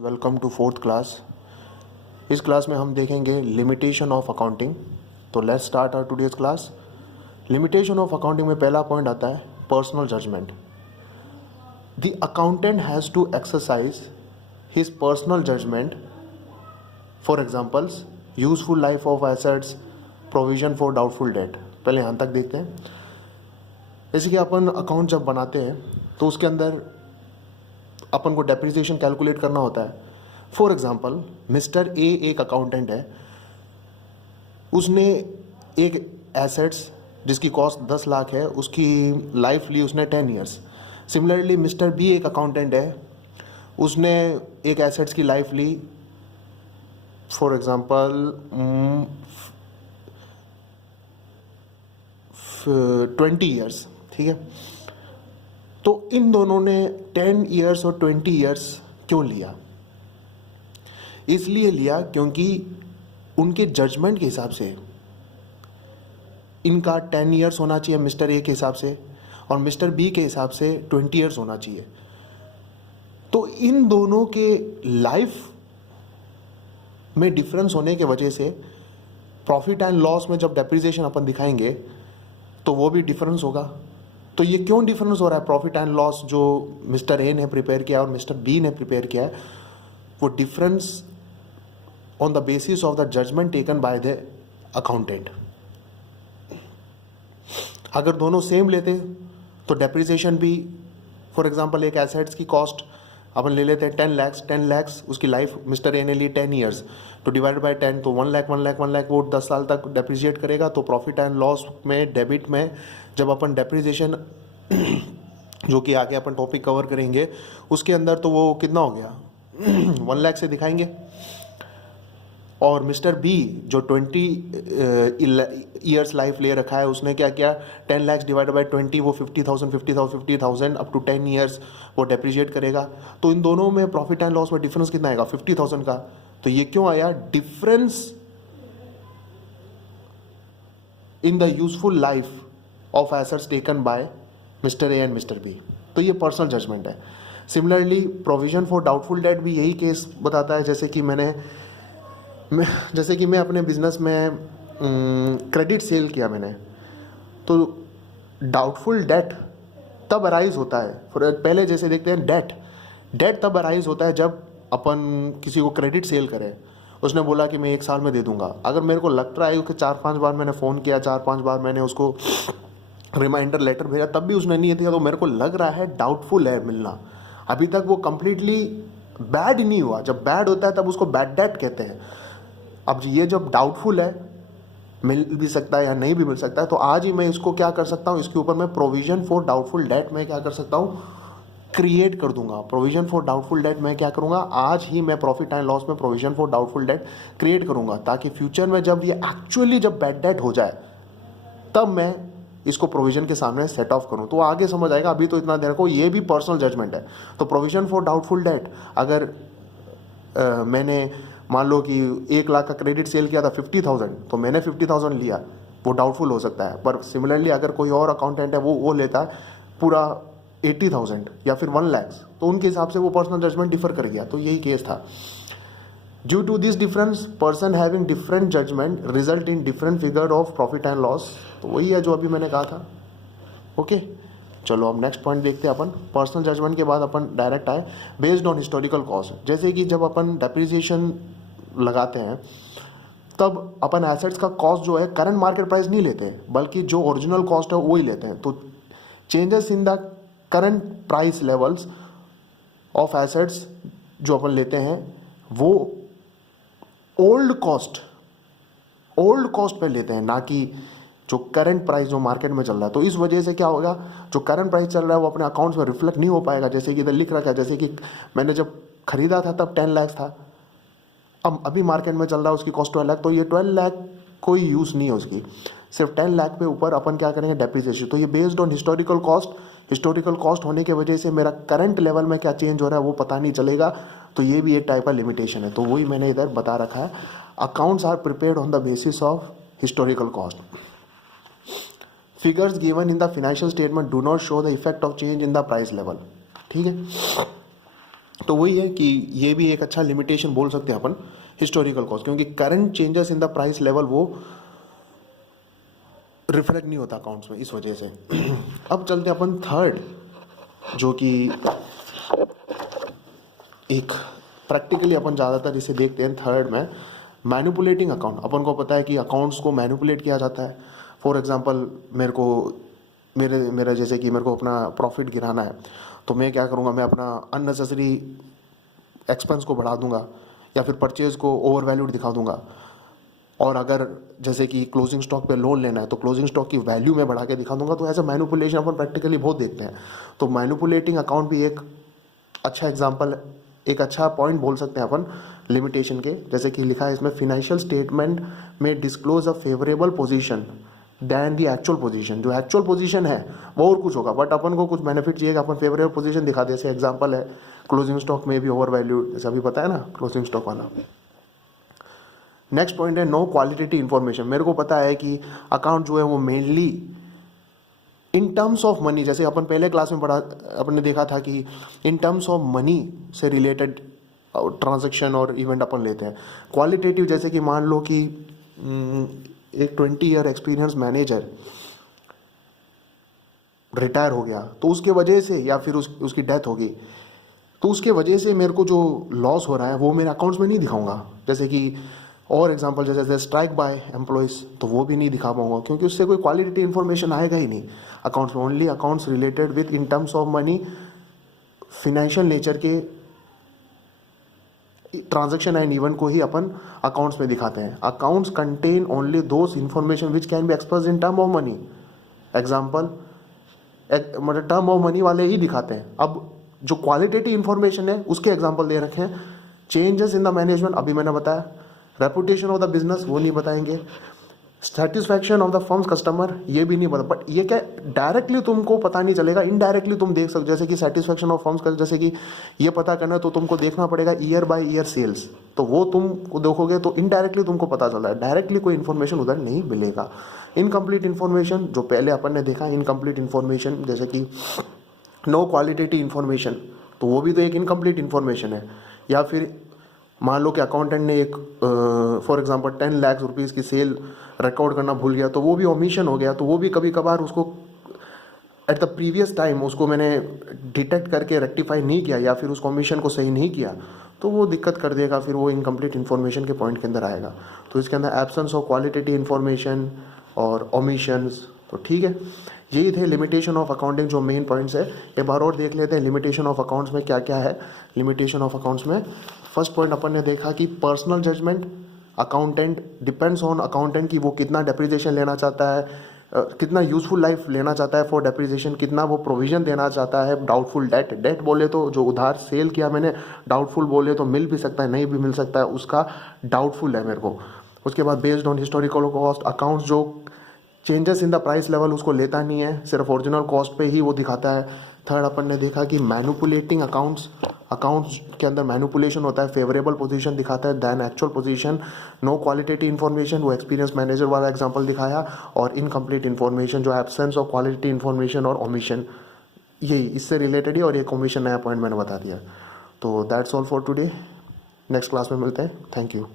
Welcome to fourth class. इस class में हम देखेंगे लिमिटेशन ऑफ अकाउंटिंग। तो let's start our today's class. Limitation of accounting में पहला पॉइंट आता है personal judgement. The accountant has to exercise his personal judgement for examples useful life of assets, provision for doubtful debt. पहले यहाँ तक देखते हैं। जैसे कि अपन अकाउंट जब बनाते हैं तो उसके अंदर अपन को डेप्रिसिएशन कैलकुलेट करना होता है। फॉर एग्जांपल मिस्टर ए एक अकाउंटेंट है, उसने एक एसेट्स जिसकी कॉस्ट 10 लाख है, उसकी लाइफ ली उसने 10 ईयर्स। सिमिलरली मिस्टर बी एक अकाउंटेंट है, उसने एक एसेट्स की लाइफ ली फॉर एग्जांपल 20 ईयर्स। ठीक है, तो इन दोनों ने 10 ईयर्स और 20 ईयर्स क्यों लिया? इसलिए लिया क्योंकि उनके जजमेंट के हिसाब से इनका 10 ईयर्स होना चाहिए मिस्टर ए के हिसाब से, और मिस्टर बी के हिसाब से 20 ईयर्स होना चाहिए। तो इन दोनों के लाइफ में डिफरेंस होने के वजह से प्रॉफिट एंड लॉस में जब डेप्रिसिएशन अपन दिखाएंगे तो वो भी डिफरेंस होगा। तो ये क्यों डिफरेंस हो रहा है? प्रॉफिट एंड लॉस जो मिस्टर ए ने प्रिपेयर किया और मिस्टर बी ने प्रिपेयर किया है, वो difference on the basis of the judgement taken by the accountant. अगर दोनों सेम लेते तो डेप्रिसिएशन भी, फॉर एग्जांपल एक एसेट्स की कॉस्ट अपन ले लेते हैं 10 लाख, उसकी लाइफ मिस्टर ए ने ली 10 ईयर्स, तो डिवाइड बाय 10 तो 1 लाख वो 10 साल तक डेप्रिशिएट करेगा। तो प्रॉफिट एंड लॉस में डेबिट में जब अपन डेप्रिसिएशन जो कि आगे अपन टॉपिक कवर करेंगे उसके अंदर, तो वो कितना हो गया 1 लाख से दिखाएंगे। और मिस्टर बी जो 20 ईयर्स लाइफ ले रखा है, उसने क्या किया 10 लाख डिवाइड बाय 20 वो 50,000 अप टू 10 ईयर्स वो डेप्रिशिएट करेगा। तो इन दोनों में प्रॉफिट एंड लॉस में डिफरेंस कितना आएगा 50,000 का। तो ये क्यों आया? Difference in the useful life of assets taken by mister A and mister B. तो ये पर्सनल जजमेंट है। Similarly provision for doubtful debt भी यही केस बताता है। जैसे कि मैं अपने बिजनेस में क्रेडिट सेल किया मैंने, तो डाउटफुल डेट तब अराइज होता है। पहले जैसे देखते हैं डेट तब अराइज होता है जब अपन किसी को क्रेडिट सेल करें। उसने बोला कि मैं 1 साल में दे दूंगा। अगर मेरे को लग रहा है कि 4-5 बार मैंने फ़ोन किया, 4-5 बार मैंने उसको रिमाइंडर लेटर भेजा, तब भी उसने नहीं दिया, तो मेरे को लग रहा है डाउटफुल है मिलना। अभी तक वो कंप्लीटली बैड नहीं हुआ। जब बैड होता है तब उसको बैड डेट कहते हैं। अब ये जब डाउटफुल है, मिल भी सकता है या नहीं भी मिल सकता है, तो आज ही मैं इसको क्या कर सकता हूँ, इसके ऊपर मैं प्रोविजन फॉर डाउटफुल डेट में क्या कर सकता हूँ, क्रिएट कर दूंगा। प्रोविजन फॉर डाउटफुल डेट मैं क्या करूंगा, आज ही मैं प्रॉफिट एंड लॉस में provision for doubtful date create करूंगा, ताकि फ्यूचर में जब ये एक्चुअली जब बैड डेट हो जाए तब मैं इसको प्रोविजन के सामने सेट ऑफ करूं। तो आगे समझ आएगा। अभी तो इतना देर को ये भी पर्सनल जजमेंट है। तो प्रोविजन फॉर डाउटफुल डेट, अगर मैंने मान लो कि 1 लाख का क्रेडिट सेल किया था 50,000, तो मैंने 50,000 लिया, वो डाउटफुल हो सकता है। पर सिमिलरली अगर कोई और अकाउंटेंट है वो लेता है पूरा 80,000 या फिर 1 लाख, तो उनके हिसाब से वो पर्सनल जजमेंट डिफर कर गया। तो यही केस था। Due to this difference person having different judgement result in different figure of profit and loss. तो वही है जो अभी मैंने कहा था। ओके, चलो अब नेक्स्ट पॉइंट देखते हैं अपन। पर्सनल जजमेंट के बाद अपन डायरेक्ट आए बेस्ड ऑन हिस्टोरिकल कॉस्ट। जैसे कि जब अपन डेप्रिसिएशन लगाते हैं तब अपन एसेट्स का कॉस्ट जो है करंट मार्केट प्राइस नहीं लेते, बल्कि जो ओरिजिनल कॉस्ट है वो ही लेते हैं। तो changes in the current price levels of assets जो अपन लेते हैं वो ओल्ड कॉस्ट पे लेते हैं, ना कि जो करंट प्राइस जो मार्केट में चल रहा है। तो इस वजह से क्या होगा, जो करंट प्राइस चल रहा है वो अपने अकाउंट्स में रिफ्लेक्ट नहीं हो पाएगा। जैसे कि इधर लिख रखा है, जैसे कि मैंने जब खरीदा था तब 10 लाख था, अब अभी मार्केट में चल रहा है उसकी कॉस्ट 12 लाख, तो ये 12 लाख कोई यूज़ नहीं है उसकी, सिर्फ 10 लाख पे ऊपर अपन क्या करेंगे डेप्रिसिएशन। तो ये बेस्ड ऑन हिस्टोरिकल कॉस्ट होने की वजह से मेरा करंट लेवल में क्या चेंज हो रहा है वो पता नहीं चलेगा। तो ये भी एक टाइप का लिमिटेशन है। तो वही मैंने इधर बता रखा है, accounts are prepared on the basis of historical cost. Figures given in the financial statement do not show the effect of change in the price level. ठीक है, तो वही है कि ये भी एक अच्छा लिमिटेशन बोल सकते हैं अपन हिस्टोरिकल कॉस्ट, क्योंकि current changes in the price level वो रिफ्लेक्ट नहीं होता अकाउंट्स में, इस वजह से। अब चलते हैं अपन थर्ड, जो कि एक प्रैक्टिकली अपन ज़्यादातर इसे देखते हैं थर्ड में, मैनिपुलेटिंग अकाउंट। अपन को पता है कि अकाउंट्स को मैनिपुलेट किया जाता है। फॉर एग्जांपल मेरा जैसे कि मेरे को अपना प्रॉफिट गिराना है, तो मैं क्या करूँगा, मैं अपना अननेसेसरी एक्सपेंस को बढ़ा दूंगा या फिर परचेज को ओवर वैल्यूड दिखा दूंगा। और अगर जैसे कि क्लोजिंग स्टॉक पे लोन लेना है तो क्लोजिंग स्टॉक की वैल्यू में बढ़ा के दिखा दूंगा। तो ऐसा मैनिपुलेशन अपन प्रैक्टिकली बहुत देखते हैं। तो मैनिपुलेटिंग अकाउंट भी एक अच्छा एग्जांपल, एक अच्छा पॉइंट बोल सकते हैं अपन लिमिटेशन के। जैसे कि लिखा है इसमें, फिनेंशियल स्टेटमेंट में disclose a favourable position than the actual position. जो एक्चुअल पोजीशन है वो और कुछ होगा, बट अपन को कुछ बेनिफिट चाहिए कि अपन फेवरेबल पोजीशन दिखा दे। जैसे एग्जांपल है क्लोजिंग स्टॉक में भी ओवर वैल्यू, जैसा अभी पता है ना क्लोजिंग स्टॉक वाला। नेक्स्ट पॉइंट है नो क्वालिटेटिव इन्फॉर्मेशन। मेरे को पता है कि अकाउंट जो है वो mainly in terms of money, जैसे अपन पहले क्लास में पढ़ा, अपन ने देखा था कि इन टर्म्स ऑफ मनी से रिलेटेड ट्रांजैक्शन और इवेंट अपन लेते हैं। क्वालिटेटिव जैसे कि मान लो कि एक 20 ईयर एक्सपीरियंस मैनेजर रिटायर हो गया, तो उसके वजह से या फिर उसकी डेथ होगी, तो उसके वजह से मेरे को जो लॉस हो रहा है वो मेरे अकाउंट्स में नहीं दिखाऊंगा। जैसे कि और एग्जांपल जैसे स्ट्राइक बाय एम्प्लॉयज़, तो वो भी नहीं दिखा पाऊंगा, क्योंकि उससे कोई क्वालिटी इन्फॉर्मेशन आएगा ही नहीं अकाउंट्स में। Only accounts related with in terms of money, financial nature के ट्रांजैक्शन एंड इवेंट को ही अपन अकाउंट्स में दिखाते हैं। Accounts contain only those information which can be express in term of money. Example मतलब term of money वाले ही दिखाते हैं। अब जो क्वालिटेटिव इन्फॉर्मेशन है उसके एग्जाम्पल दे रखे हैं। चेंजेस इन द मैनेजमेंट अभी मैंने बताया, रेपुटेशन ऑफ द बिजनेस वो नहीं बताएंगे, satisfaction of the firms customer ये भी नहीं बता। बट ये क्या डायरेक्टली तुमको पता नहीं चलेगा, इनडायरेक्टली तुम देख सकते। जैसे कि सेटिस्फैक्शन ऑफ फर्म्स का, जैसे कि ये पता करना है तो तुमको देखना पड़ेगा ईयर बाय ईयर सेल्स, तो वो तुम देखोगे तो इनडायरेक्टली तुमको पता चल रहा है, डायरेक्टली कोई इन्फॉर्मेशन उधर नहीं मिलेगा। इनकम्प्लीट इन्फॉर्मेशन जो पहले अपन ने देखा, इनकम्प्लीट इन्फॉर्मेशन जैसे कि नो क्वालिटेटिव इन्फॉर्मेशन, तो वो भी तो एक इनकम्प्लीट इन्फॉर्मेशन है। या फिर मान लो कि अकाउंटेंट ने एक फॉर एग्जांपल 10 लाख रुपीज़ की सेल रिकॉर्ड करना भूल गया, तो वो भी ओमिशन हो गया। तो वो भी कभी कभार उसको एट द प्रीवियस टाइम उसको मैंने डिटेक्ट करके रेक्टिफाई नहीं किया या फिर उस ओमिशन को सही नहीं किया, तो वो दिक्कत कर देगा, फिर वो इनकम्प्लीट इन्फॉर्मेशन के पॉइंट के अंदर आएगा। तो इसके अंदर एब्सेंस ऑफ क्वालिटेटिव इन्फॉर्मेशन और ओमिशंस, तो ठीक है। यही थे लिमिटेशन ऑफ अकाउंटिंग जो मेन पॉइंट्स है। एक बार और देख लेते हैं लिमिटेशन ऑफ अकाउंट्स में क्या क्या है। लिमिटेशन ऑफ अकाउंट्स में फर्स्ट पॉइंट अपन ने देखा कि personal judgement, accountant depends on accountant कि वो कितना डेप्रिसिएशन लेना चाहता है, कितना यूजफुल लाइफ लेना चाहता है फॉर डेप्रिसिएशन, कितना वो प्रोविजन देना चाहता है। डाउटफुल डेट, डेट बोले तो जो उधार सेल किया मैंने, डाउटफुल बोले तो मिल भी सकता है नहीं भी मिल सकता है, उसका डाउटफुल है मेरे को। उसके बाद based on historical cost, accounts जो changes in the price level उसको लेता नहीं है, सिर्फ ओरिजिनल कॉस्ट पे ही वो दिखाता है। थर्ड अपन ने देखा कि मैनिपुलेटिंग अकाउंट्स, अकाउंट्स के अंदर मैनिपुलेशन होता है, फेवरेबल पोजीशन दिखाता है than actual position. No qualitative information, वो एक्सपीरियंस मैनेजर वाला एग्जांपल दिखाया। और इनकम्प्लीट इन्फॉर्मेशन जो एब्सेंस ऑफ क्वालिटी इन्फॉर्मेशन और ओमिशन, यही इससे रिलेटेड ही। और एक ओमिशन नया पॉइंट मैंने बता दिया। तो that's all for today, next class में मिलते हैं। Thank you.